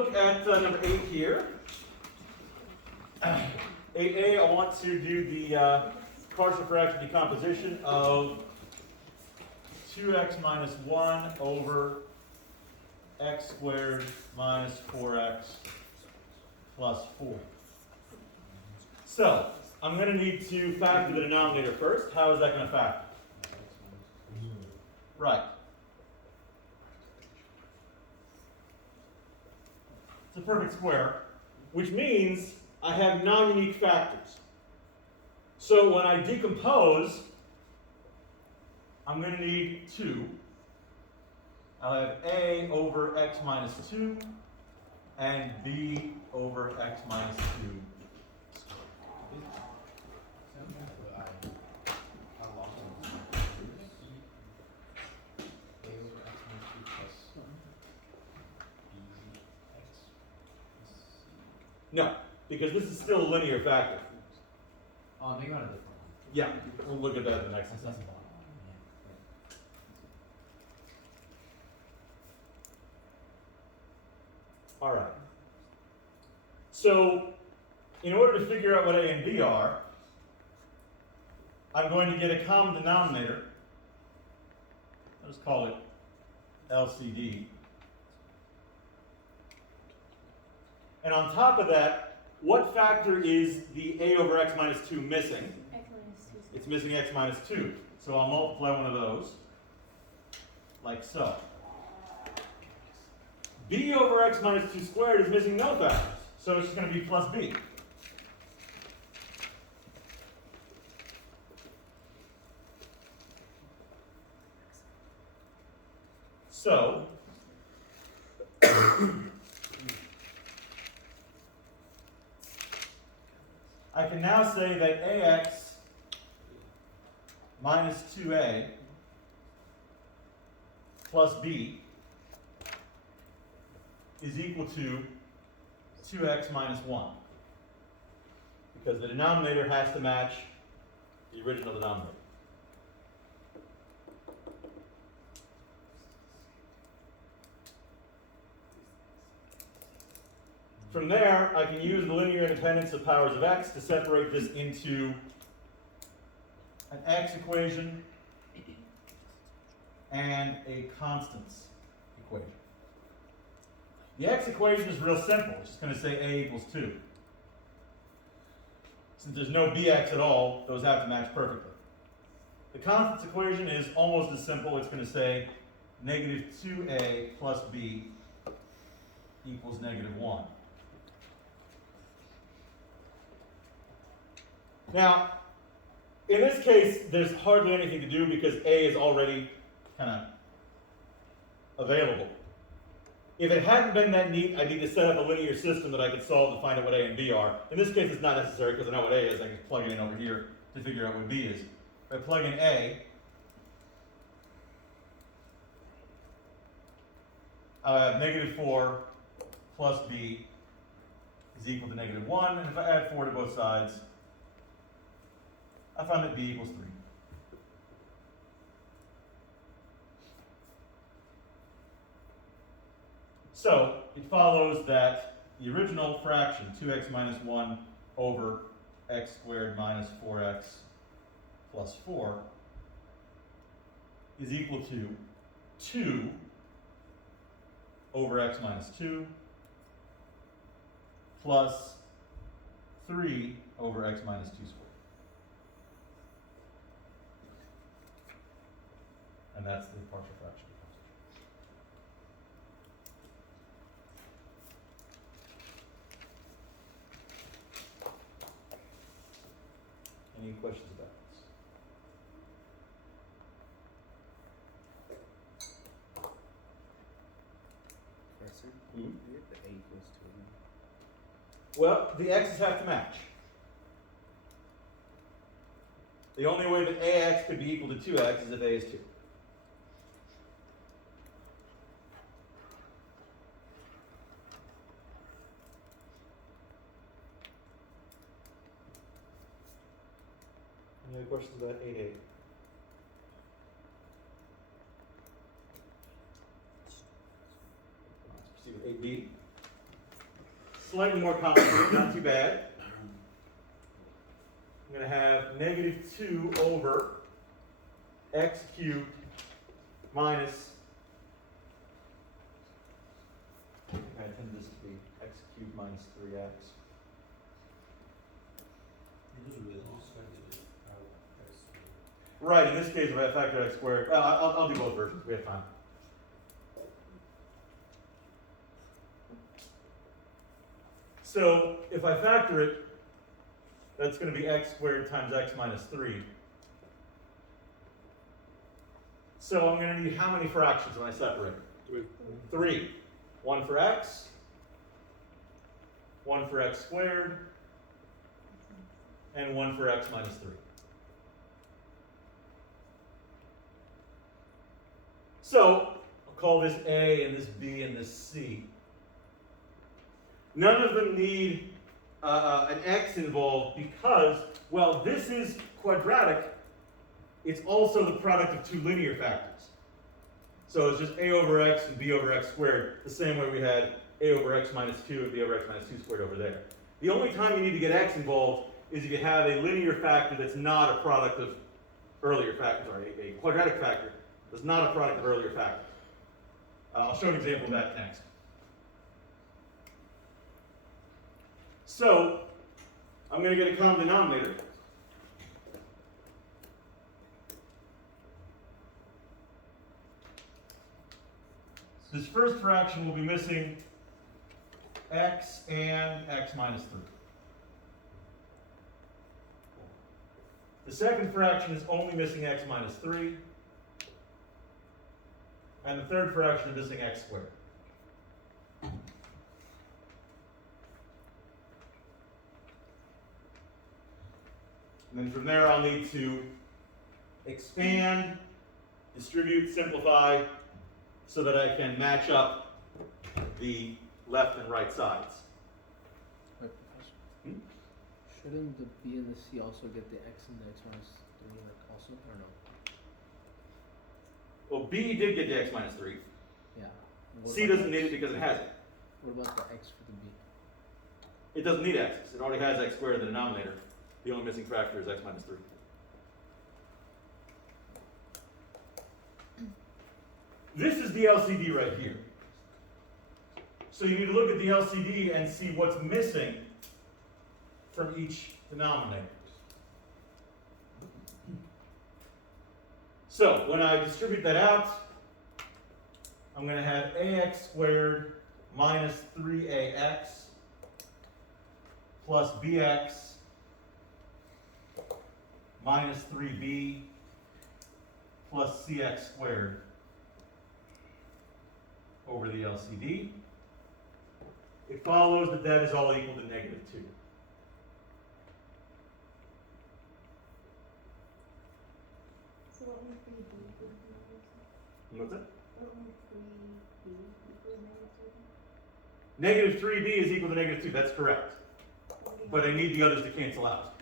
look at number 8 here. 8a, I want to do the partial fraction decomposition of 2x minus 1 over x squared minus 4x plus 4. So, I'm going to need to factor the denominator first. How is that going to factor? Right. It's a perfect square, which means I have non-unique factors. So when I decompose, I'm going to need 2. I'll have a over x minus 2 and b over x minus 2. No, because this is still a linear factor. Oh, maybe on a different one. Yeah, we'll look at that in the next one. All right. So, in order to figure out what a and b are, I'm going to get a common denominator. Let's call it LCD. And on top of that, what factor is the a over x minus 2 missing? X minus 2. It's missing x minus 2. So I'll multiply one of those, like so. B over x minus 2 squared is missing no factors, so it's just going to be plus b. So, I can now say that ax minus 2a plus b is equal to 2x minus 1. Because the denominator has to match the original denominator. From there, I can use the linear independence of powers of x to separate this into an x equation and a constants equation. The x equation is real simple. It's just going to say a equals 2. Since there's no bx at all, those have to match perfectly. The constants equation is almost as simple. It's going to say negative 2a plus b equals negative 1. Now, in this case, there's hardly anything to do because a is already kind of available. If it hadn't been that neat, I'd need to set up a linear system that I could solve to find out what a and b are. In this case, it's not necessary because I know what a is. I can plug it in over here to figure out what b is. If I plug in a, I have negative 4 plus b is equal to negative 1. And if I add 4 to both sides, I find that b equals 3. So, it follows that the original fraction, 2x minus 1 over x squared minus 4x plus 4, is equal to 2 over x minus 2 plus 3 over x minus 2 squared. And that's the partial fraction. Any questions about this? Professor, Hmm? you get the a equals 2. Well, the x's have to match. The only way that ax could be equal to 2x is if a is 2. Any other questions about 8a? Let's proceed with 8b. slightly more complicated, not too bad. I'm going to have negative 2 over x cubed minus, I think I intended this to be x cubed minus 3x. Right, in this case, if I factor x squared, well, I'll do both versions, we have time. So, if I factor it, that's going to be x squared times x minus 3. So I'm going to need how many fractions when I separate? 3. 1 for x, 1 for x squared, and 1 for x minus 3. So I'll call this A and this B and this C. None of them need an x involved because, well, this is quadratic. It's also the product of 2 linear factors. So it's just a over x and b over x squared, the same way we had a over x minus 2 and b over x minus 2 squared over there. The only time you need to get x involved is if you have a linear factor that's not a product of earlier factors, or a quadratic factor that's not a product of earlier factors. I'll show an example of that next. So I'm going to get a common denominator. This first fraction will be missing x and x minus 3. The second fraction is only missing x minus 3. And the third fraction is missing x squared. And then from there I'll need to expand, distribute, simplify, so that I can match up the left and right sides. Wait, Professor. Shouldn't the B and the C also get the x and the x minus 3 also, or no? Well, B did get the x minus 3. Yeah. C doesn't need it because it has it. What about the x for the B? It doesn't need x. It already has x squared in the denominator. The only missing factor is x minus 3. This is the LCD right here. So you need to look at the LCD and see what's missing from each denominator. So when I distribute that out, I'm going to have ax squared minus 3ax plus bx minus 3b plus cx squared over the LCD. It follows that that is all equal to negative 2. So what would 3b equal to? What's that? What would 3b equal to? Negative 3b is equal to negative 2. That's correct. But I need the others to cancel out.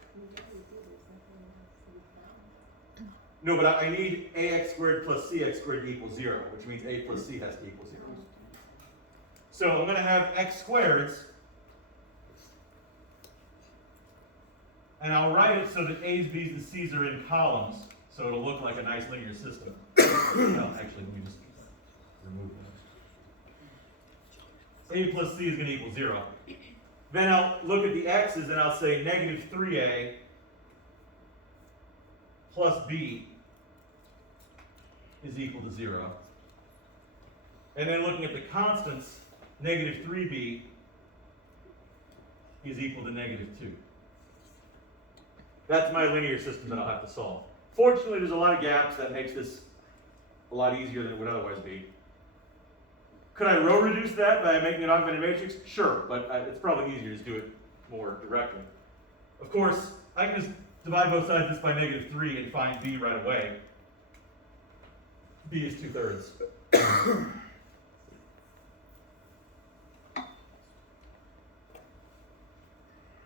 No, but I need ax squared plus cx squared to equal 0, which means a plus c has to equal 0. So I'm going to have x squareds, and I'll write it so that a's, b's, and c's are in columns, so it'll look like a nice linear system. No, actually, let me just remove that. A plus c is going to equal 0. Then I'll look at the x's and I'll say negative 3a plus b is equal to 0. And then looking at the constants, negative 3b is equal to negative 2. That's my linear system that I'll have to solve. Fortunately, there's a lot of gaps that makes this a lot easier than it would otherwise be. Could I row reduce that by making an augmented matrix? Sure, but it's probably easier to just do it more directly. Of course, I can just divide both sides of this by negative 3 and find b right away. B is 2/3.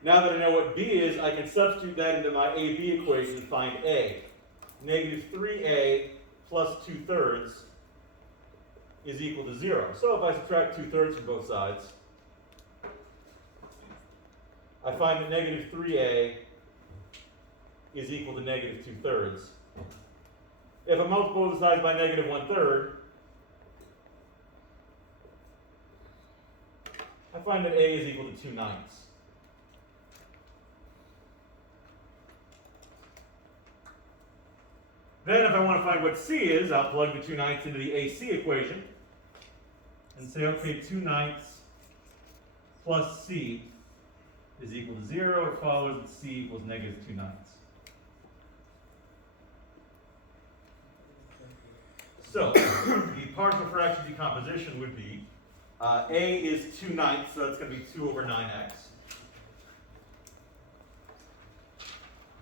Now that I know what b is, I can substitute that into my AB equation and find a. Negative 3a plus 2/3 is equal to 0. So if I subtract 2/3 from both sides, I find that negative 3a is equal to negative 2/3. If I multiply both sides by negative 1/3, I find that a is equal to 2/9. Then if I want to find what c is, I'll plug the 2/9 into the AC equation and say, okay, 2/9 plus c is equal to 0. It follows that c equals negative 2/9. So the partial fraction decomposition would be a is 2/9, so that's going to be 2 over 9x.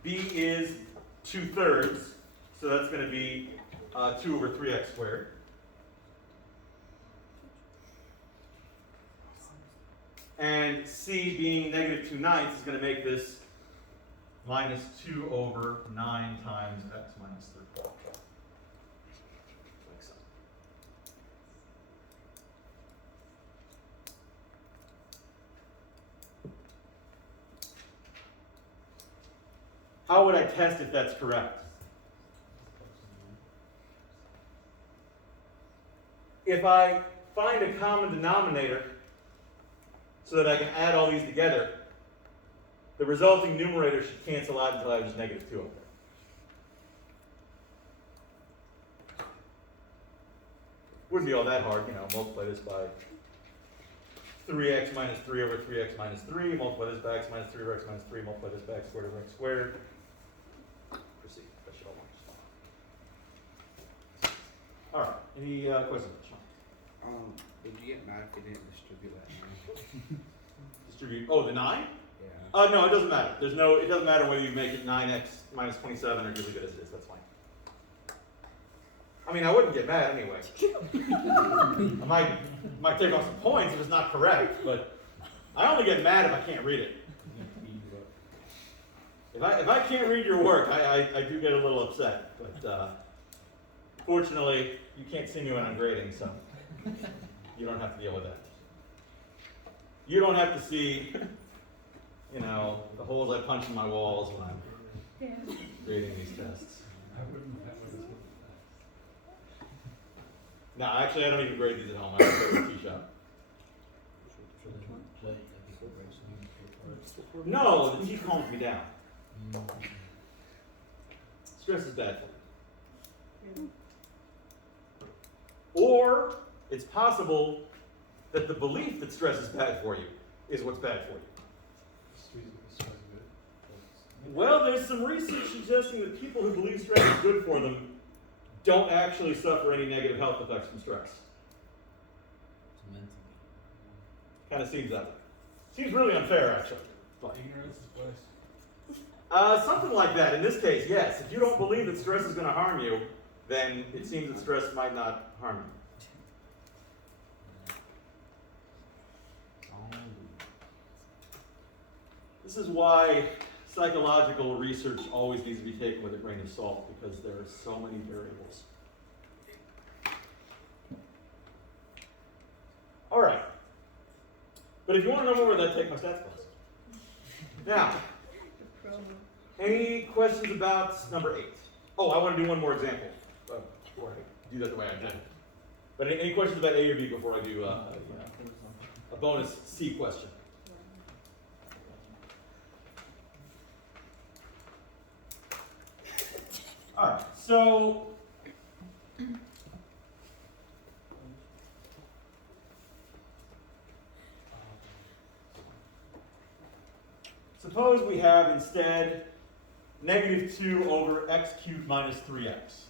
B is 2/3, so that's going to be 2 over 3x squared. And c being negative 2/9 is going to make this minus 2 over 9 times x minus 3. Like so. How would I test if that's correct? If I find a common denominator so that I can add all these together, the resulting numerator should cancel out until I have just negative 2 up there. Wouldn't be all that hard, you know, multiply this by 3x minus 3 over 3x minus 3, multiply this by x minus 3 over x minus 3, multiply this by x squared over x squared. Proceed. That should all work just fine. All right, any questions? Would you get mad if you didn't distribute that? Distribute, oh, the 9? Yeah. No, it doesn't matter. It doesn't matter whether you make it 9x minus 27 or just leave it as it is, that's fine. I mean, I wouldn't get mad anyway. I might take off some points if it's not correct, but I only get mad if I can't read it. If I can't read your work, I do get a little upset, but fortunately, you can't see me when I'm grading, so you don't have to deal with that. You don't have to see, you know, the holes I punch in my walls when I'm grading these tests. No, actually, I don't even grade these at home. I just go to the tea shop. No, the tea calms me down. Stress is bad for you. Or it's possible that the belief that stress is bad for you is what's bad for you. Well, there's some research suggesting that people who believe stress is good for them don't actually suffer any negative health effects from stress. Kind of seems that way. Seems really unfair, actually. But Ignorance is bliss. something like that. In this case, yes. If you don't believe that stress is going to harm you, then it seems that stress might not harm you. This is why psychological research always needs to be taken with a grain of salt, because there are so many variables. All right. But if you want to know more about that, take my stats class. Now, any questions about number 8? Oh, I want to do one more example before I do that the way I did. But any questions about A or B before I do a bonus C question? All right, so suppose we have instead negative 2 over x cubed minus 3x.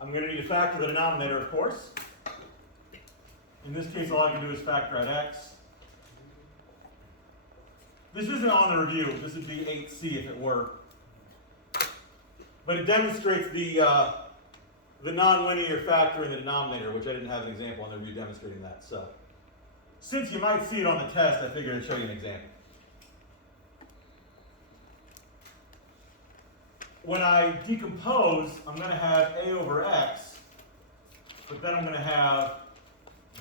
I'm going to need to factor the denominator, of course. In this case, all I can do is factor out x. This isn't on the review. This would be 8c if it were. But it demonstrates the nonlinear factor in the denominator, which I didn't have an example on the review demonstrating that. So, since you might see it on the test, I figured I'd show you an example. When I decompose, I'm going to have a over x but then I'm going to have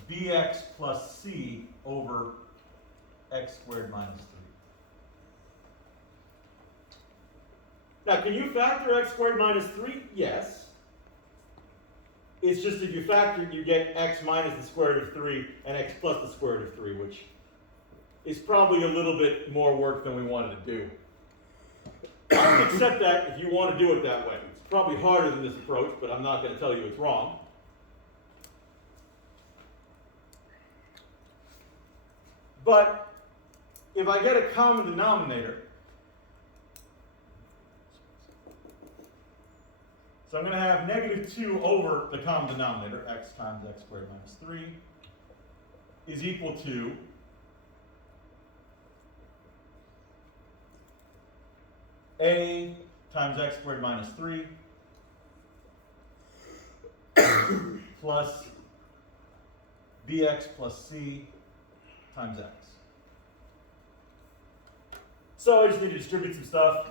bx plus c over x squared minus 3. Now, can you factor x squared minus 3? Yes. It's just if you factor it, you get x minus the square root of 3 and x plus the square root of 3, which is probably a little bit more work than we wanted to do. I would accept that if you want to do it that way. It's probably harder than this approach, but I'm not going to tell you it's wrong. But if I get a common denominator, so I'm going to have negative 2 over the common denominator, x times x squared minus 3, is equal to a times x squared minus 3 plus bx plus c times x. So I just need to distribute some stuff.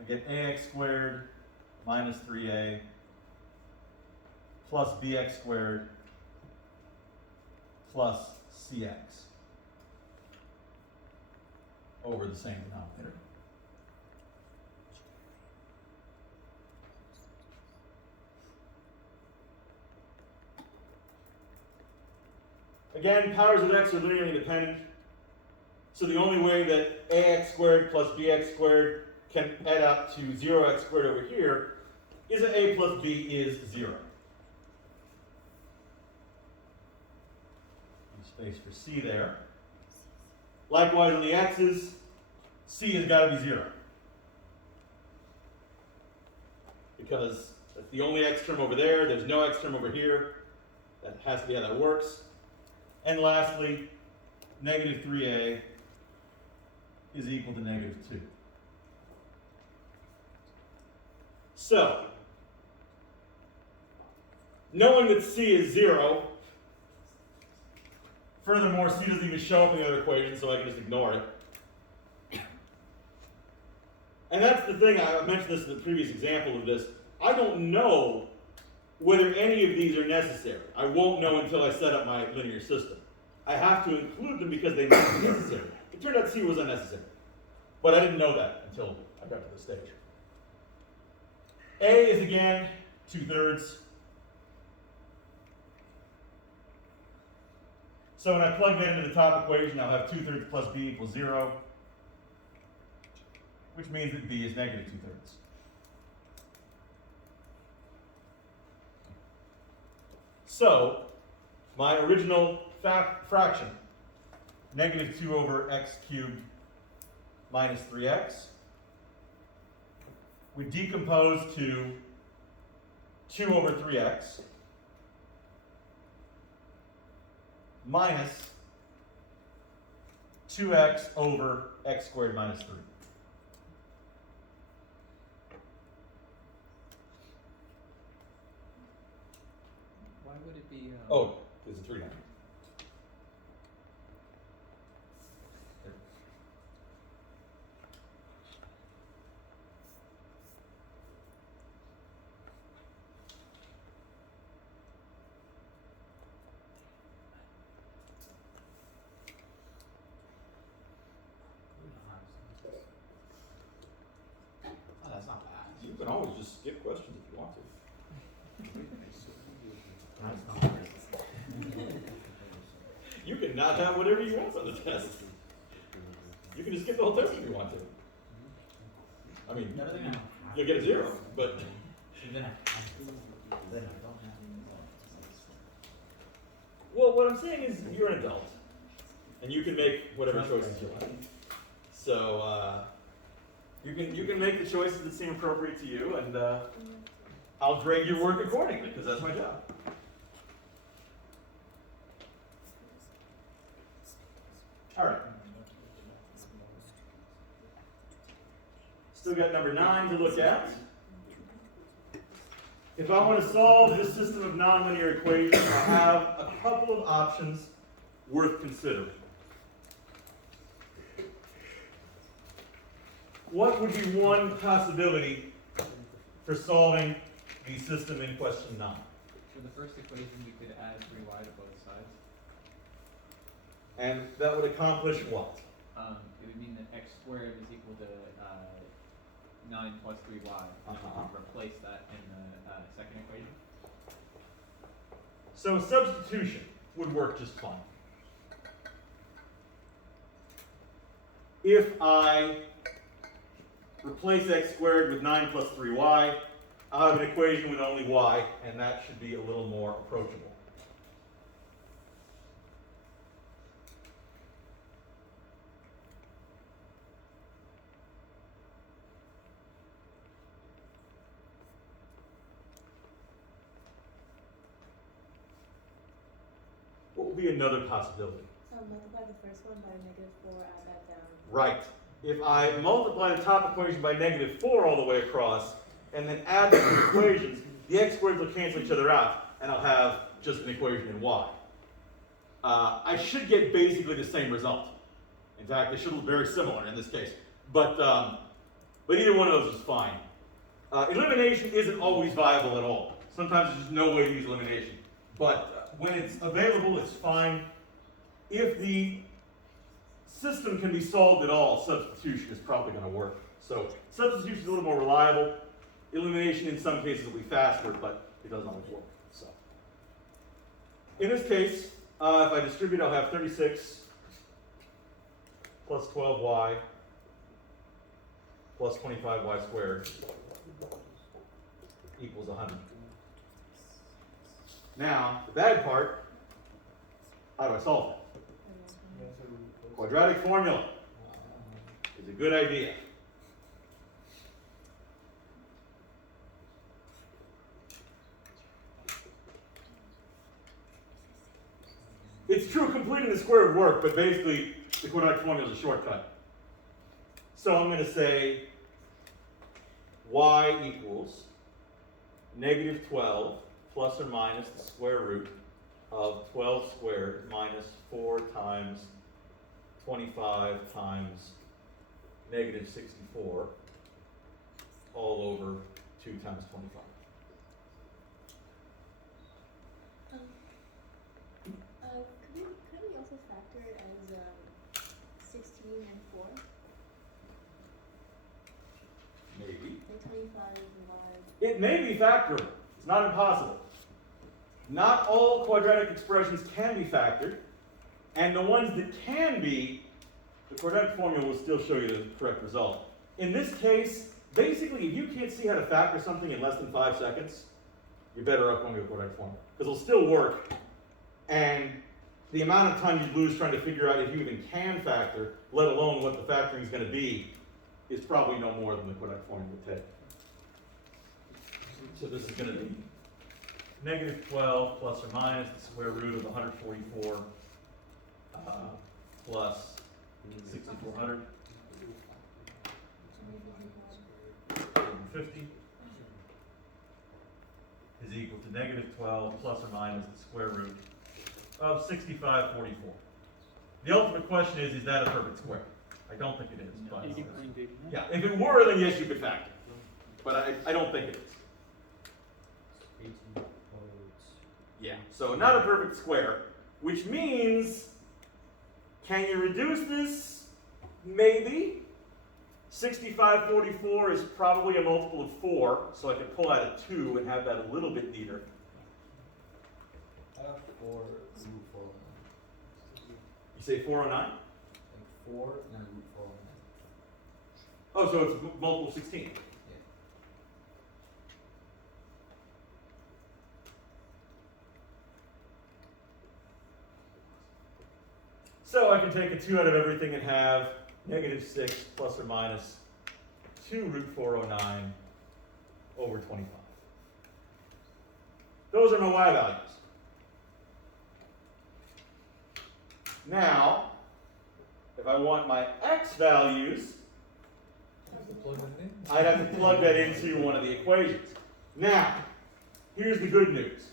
I get ax squared minus 3a plus bx squared plus cx over the same denominator. Again, powers of x are linearly independent, so the only way that ax squared plus bx squared can add up to 0x squared over here is that a plus b is 0. Space for c there. Likewise on the x's, c has got to be 0. Because that's the only x term over there, there's no x term over here. That has to be how that works. And lastly, negative 3a is equal to negative 2. So, knowing that c is 0, furthermore, c doesn't even show up in the other equation, so I can just ignore it. And that's the thing, I mentioned this in the previous example of this. I don't know whether any of these are necessary. I won't know until I set up my linear system. I have to include them because they might be necessary. It turned out c was unnecessary. But I didn't know that until I got to this stage. A is again 2/3. So when I plug that into the top equation, I'll have 2/3 plus b equals 0, which means that b is negative 2/3. So my original fraction, negative 2 over x cubed minus 3x, we decompose to 2 over 3x minus 2x over x squared minus 3. Why would it be? Oh, there's a 3 now. Oh, that's not bad. You can always just skip questions if you want to. That's not bad. You can not have whatever you want on the test. You can just skip the whole test if you want to. I mean, No, they're gonna- you'll get a 0, but So then I don't have well, what I'm saying is you're an adult, and you can make whatever choices you want. So you can make the choices that seem appropriate to you, and I'll grade your work accordingly because that's my job. All right. Still got number 9 to look at. If I want to solve this system of nonlinear equations, I have a couple of options worth considering. What would be one possibility for solving the system in question 9. For the first equation, we could add 3y to both sides. And that would accomplish what? It would mean that x squared is equal to 9 plus 3y. And we Uh-huh. could replace that in the second equation. So substitution would work just fine. If I replace x squared with 9 plus 3y, I'll have an equation with only y, and that should be a little more approachable. What will be another possibility? So multiply the first one by -4, add that down. Right. If I multiply the top equation by -4 all the way across, and then add the two equations, the x squareds will cancel each other out, and I'll have just an equation in y. I should get basically the same result. In fact, they should look very similar in this case. But either one of those is fine. Elimination isn't always viable at all. Sometimes there's just no way to use elimination. But when it's available, it's fine. If the system can be solved at all, substitution is probably going to work. So substitution is a little more reliable. Elimination in some cases will be faster, but it doesn't always work. So in this case, if I distribute, I'll have 36 plus 12y plus 25y squared equals 100. Now, the bad part, how do I solve that? Quadratic formula is a good idea. It's true completing the square would work, but basically the quadratic formula is a shortcut. So I'm going to say y equals -12 plus or minus the square root of 12 squared minus 4 times 25 times -64 all over 2 times 25. Could we also factor it as 16 and 4? Maybe. Like 25 and 1. It may be factorable. It's not impossible. Not all quadratic expressions can be factored, and the ones that can be, the quadratic formula will still show you the correct result. In this case, basically, if you can't see how to factor something in less than 5 seconds, you're better off going to a quadratic formula, because it'll still work, and the amount of time you lose trying to figure out if you even can factor, let alone what the factoring is going to be, is probably no more than the quadratic formula would take. So this is going to be -12 plus or minus the square root of 144 plus 6,400, 50 is equal to -12 plus or minus the square root of 6544. The ultimate question is that a perfect square? I don't think it is, but yeah, if it were, then yes, you could factor. But I don't think it is. Yeah, so not a perfect square, which means, can you reduce this? Maybe. 6544 is probably a multiple of 4, so I could pull out a 2 and have that a little bit neater. I have 4 root 409. You say 409? Like 4 and then root 409. Oh, so it's multiple of 16. Yeah. So I can take a 2 out of everything and have -6 plus or minus 2 root 409 over 25. Those are my y values. Now, if I want my x values, I'd have to plug that into one of the equations. Now, here's the good news.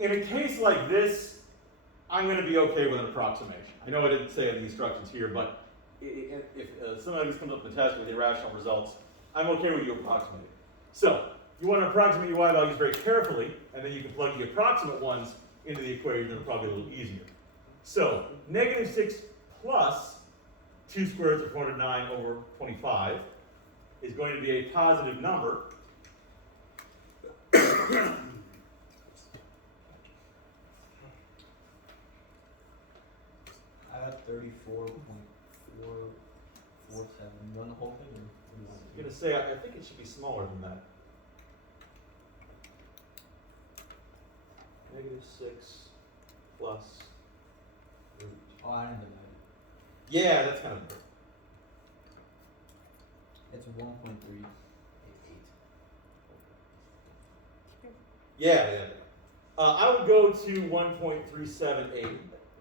In a case like this, I'm going to be okay with an approximation. I know I didn't say it in the instructions here, but if some of this comes up in the test with irrational results, I'm okay with you approximating. So, you want to approximate your y values very carefully, and then you can plug the approximate ones into the equation, it'll probably be a little easier. So, negative 6 plus 2 square roots of 409 over 25 is going to be a positive number. I have 34.447. You want the whole thing or what do you want? I'm going to say, I think it should be smaller than that. Negative 6 plus root. Oh, I didn't divide Yeah, that's kind of. it. It's 1.388. Yeah. I would go to 1.378,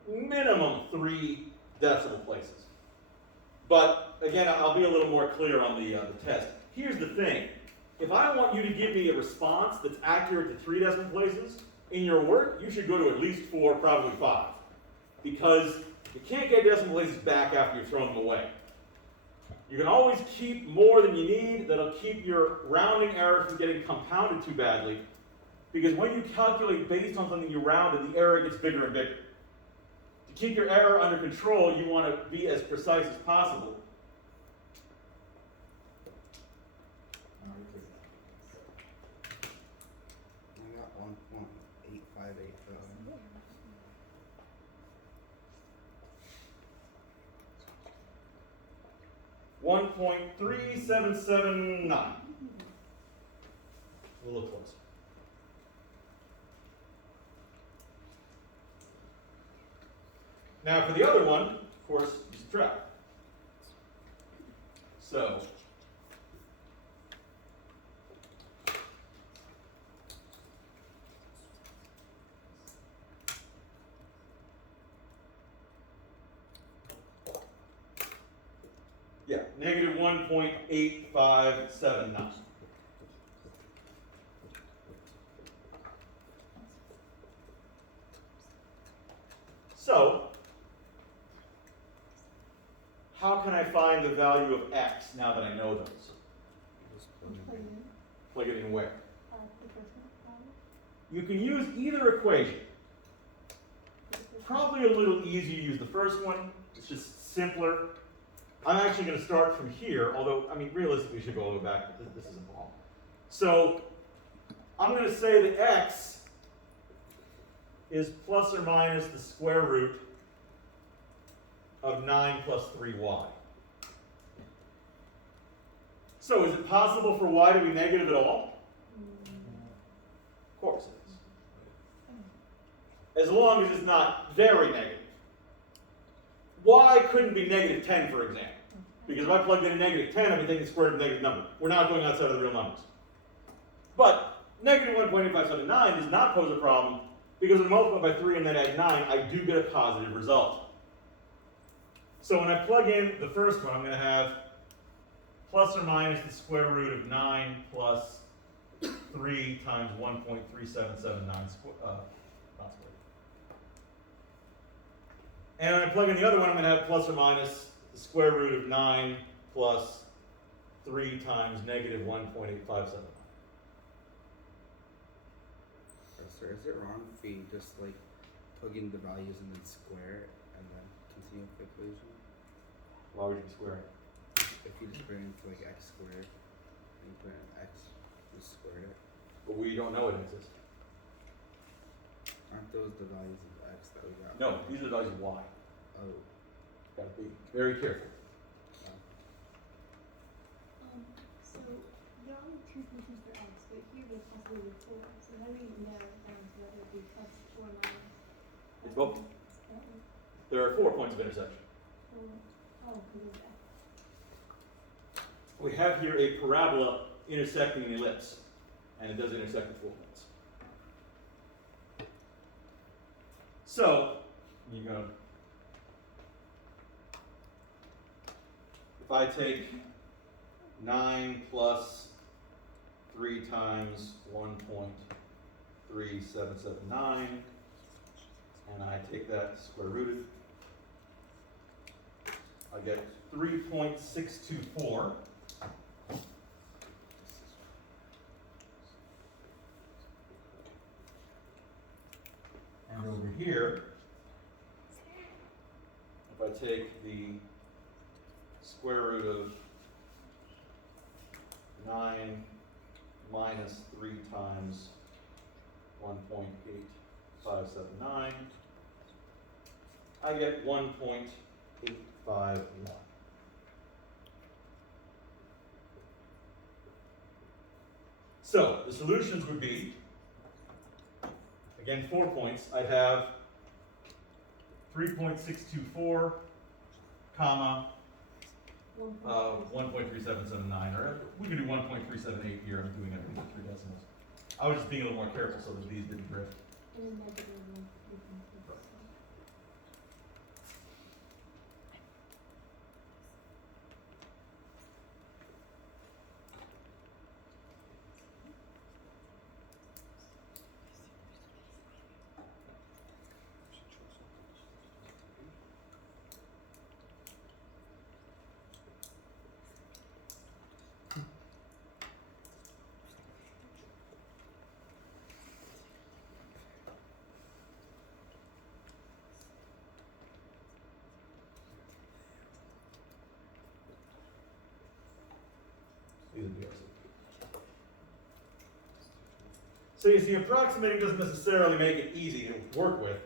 minimum 3 decimal places. But again, I'll be a little more clear on the test. Here's the thing. If I want you to give me a response that's accurate to 3 decimal places, in your work, you should go to at least 4, probably 5. Because you can't get decimal places back after you've thrown them away. You can always keep more than you need. That'll keep your rounding error from getting compounded too badly. Because when you calculate based on something you rounded, the error gets bigger and bigger. To keep your error under control, you want to be as precise as possible. I got 1.858. 1.3779. A little closer. Now for the other one, of course, you subtract. So, yeah, negative 1.8579. So, how can I find the value of x now that I know those? Plug it in where? You can use either equation. Probably a little easier to use the first one. It's just simpler. I'm actually going to start from here, although, I mean, realistically, we should go all the way back, but this isn't long. So, I'm going to say that x is plus or minus the square root of 9 plus 3y. So, is it possible for y to be negative at all? Of course it is. As long as it's not very negative. Y couldn't be negative 10, for example. Because if I plugged in a negative 10, I'd be taking the square root of a negative number. We're not going outside of the real numbers. But negative 1.8579 does not pose a problem, because when I multiply by 3 and then add 9, I do get a positive result. So when I plug in the first one, I'm going to have plus or minus the square root of 9 plus 3 times 1.3779 not squared. And when I plug in the other one, I'm going to have plus or minus the square root of 9 plus 3 times negative 1.8579. Sir, is it wrong if we just like plug in the values and then square it and then continue with the equation? Why would you be squaring? If you just bring it to like x squared and you put in x, you squared it. But we don't know it exists. Aren't those the values of x that we got? No, these are the values of y. Oh. Got to be very careful. So there are only 2 solutions for x, but here there's possibly 4. So how do we narrow it down to whether it be plus 4 minus? It's both. There are 4 points of intersection. Because of that. We have here a parabola intersecting an ellipse, and it does intersect at 4 points. So, you go. If I take 9 plus 3 times 1.3779, and I take that square rooted, I get 3.624. And over here, if I take the square root of 9 minus 3 times 1.8579, I get 1.851. So the solutions would be, again, 4 points. I'd have 3.624, comma, 1.3779, or we could do 1.378 here. I'm doing everything with 3 decimals. I was just being a little more careful so that these didn't drift. And then negative 1. So you see, approximating doesn't necessarily make it easy to work with,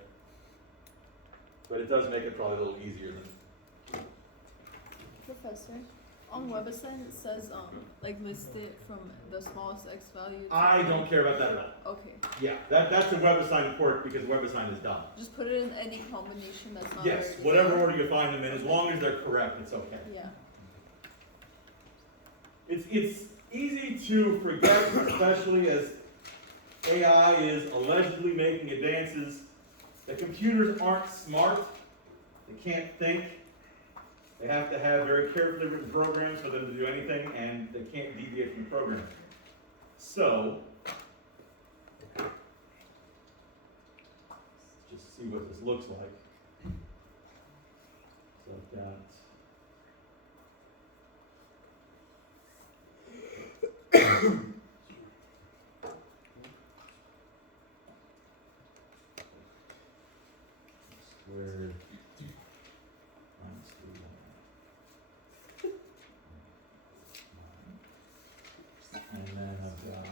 but it does make it probably a little easier than. Professor, on WebAssign it says like list it from the smallest x value. To I don't care about that at all. Okay. Yeah, that's a WebAssign port because WebAssign is dumb. Just put it in any combination that's not. Yes, very whatever difficult. order you find them in, as long as they're correct, it's okay. Yeah. It's easy to forget, especially as AI is allegedly making advances, that computers aren't smart, they can't think, they have to have very carefully written programs for them to do anything, and they can't deviate from programming. So, let's just see what this looks like. So I've got squared minus 3. And then I've got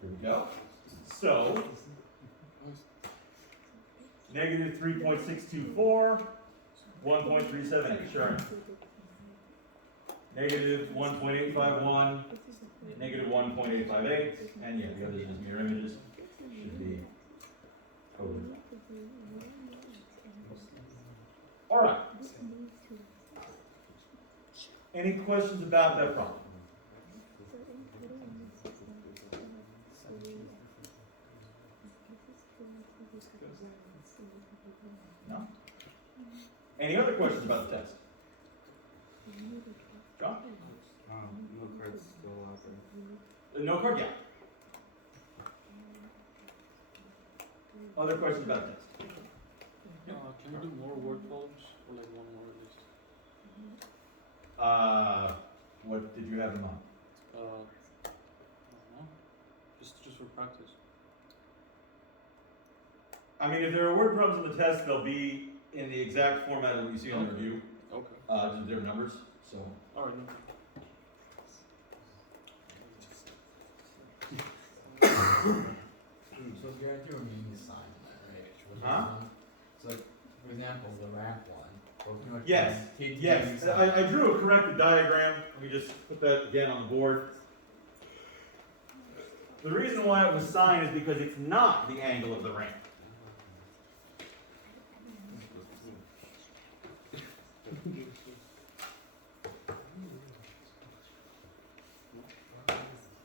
here we go. So negative 3.624, 1.378, sure. Negative 1.851, negative 1.858, and yeah, the others just mirror images. Should be coded. All right. Any questions about that problem? No? Any other questions about the test? John? No cards still out there. No card, yeah. Other questions about the test? Can you do more word columns or like one more at least? What did you have in mind? I don't know. Just for practice. I mean, if there are word problems in the test, they'll be in the exact format that you see on the review, Okay. just different numbers, so. All right. No. So if you're doing the sign, right? Huh? So, like, for example, the ramp one. Or pretty much Yes, take the yes, sign. I drew a corrected diagram, let me just put that again on the board. The reason why it was signed is because it's not the angle of the ramp.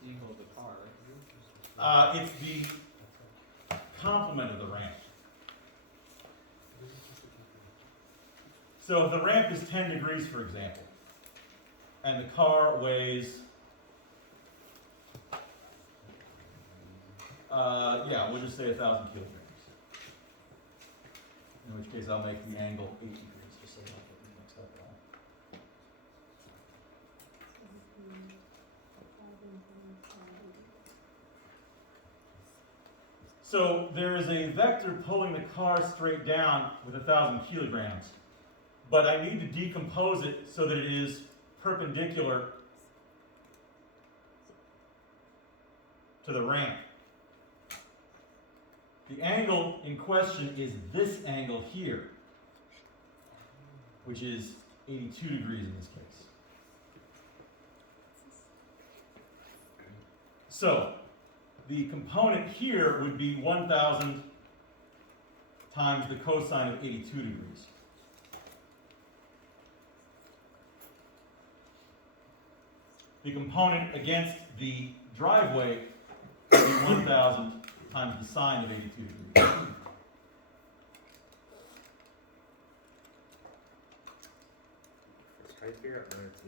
Angle of the car. It's the complement of the ramp. So if the ramp is 10 degrees, for example, and the car weighs, yeah, we'll just say 1,000 kilograms. In which case I'll make the angle 8 degrees, just So there is a vector pulling the car straight down with 1,000 kilograms, but I need to decompose it so that it is perpendicular to the ramp. The angle in question is this angle here, which is 82 degrees in this case. So the component here would be 1,000 times the cosine of 82 degrees. The component against the driveway would be 1,000 times the sine of 82 degrees. It's right here or it's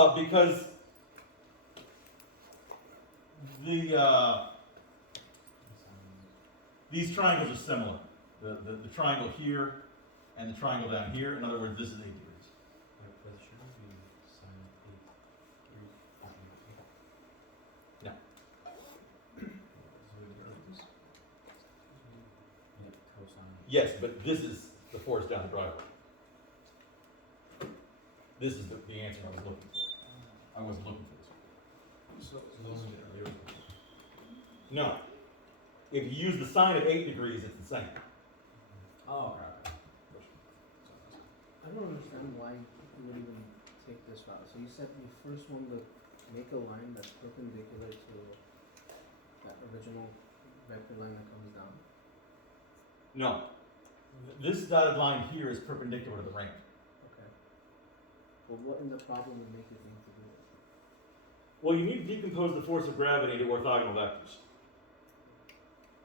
82. Because these triangles are similar. The triangle here and the triangle down here. In other words, this is 8 degrees. No. Yes, but this is the force down the driveway. This is the answer I was looking for. I wasn't looking for this. No. If you use the sine of 8 degrees, it's the same. Oh, okay. I don't understand why you would even take this route. So you said you first want to make a line that's perpendicular to that original vector line that comes down. No. This dotted line here is perpendicular to the ramp. Okay. But what in the problem would make you think to do it? Well, you need to decompose the force of gravity to orthogonal vectors.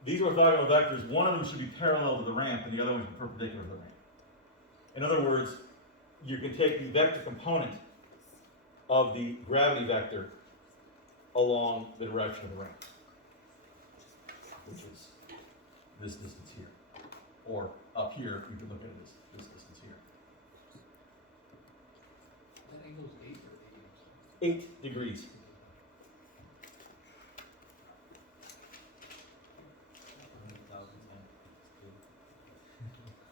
These orthogonal vectors, one of them should be parallel to the ramp and the other one should be perpendicular to the ramp. In other words, you can take the vector component of the gravity vector along the direction of the ramp, which is this distance here. Or up here, you can look at it as this distance here. That angle's 8 or 8? 8 degrees.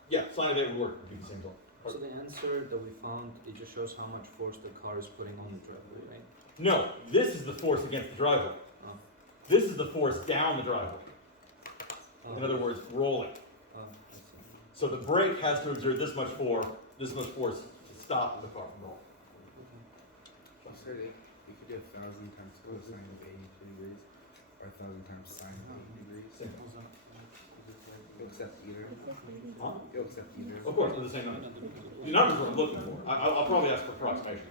Yeah, sine of 8 would work, would be the same result. So the answer that we found, it just shows how much force the car is putting on the driveway, right? No, this is the force against the driveway. Oh. This is the force down the driveway. In Oh. other words, rolling. Oh, I see. So the brake has to exert this much force to stop the car from rolling. You said you could do 1,000 times cosine of 82 degrees, or 1,000 times sine of 80 degrees. Same. You'll accept either. Huh? You'll accept either. Of course, they're the same numbers. The numbers are what I'm looking for. I'll probably ask for approximation.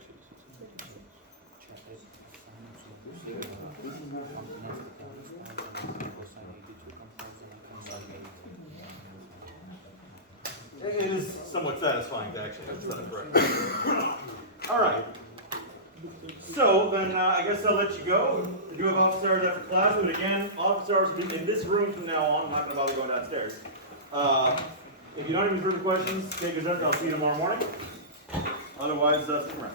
It is somewhat satisfying to actually have set it correct. All right. So then I guess I'll let you go. We do have office hours after class, but again, office hours will be in this room from now on. I'm not going to bother going downstairs. If you don't have any further questions, take your I'll see you tomorrow morning. Otherwise, stick around.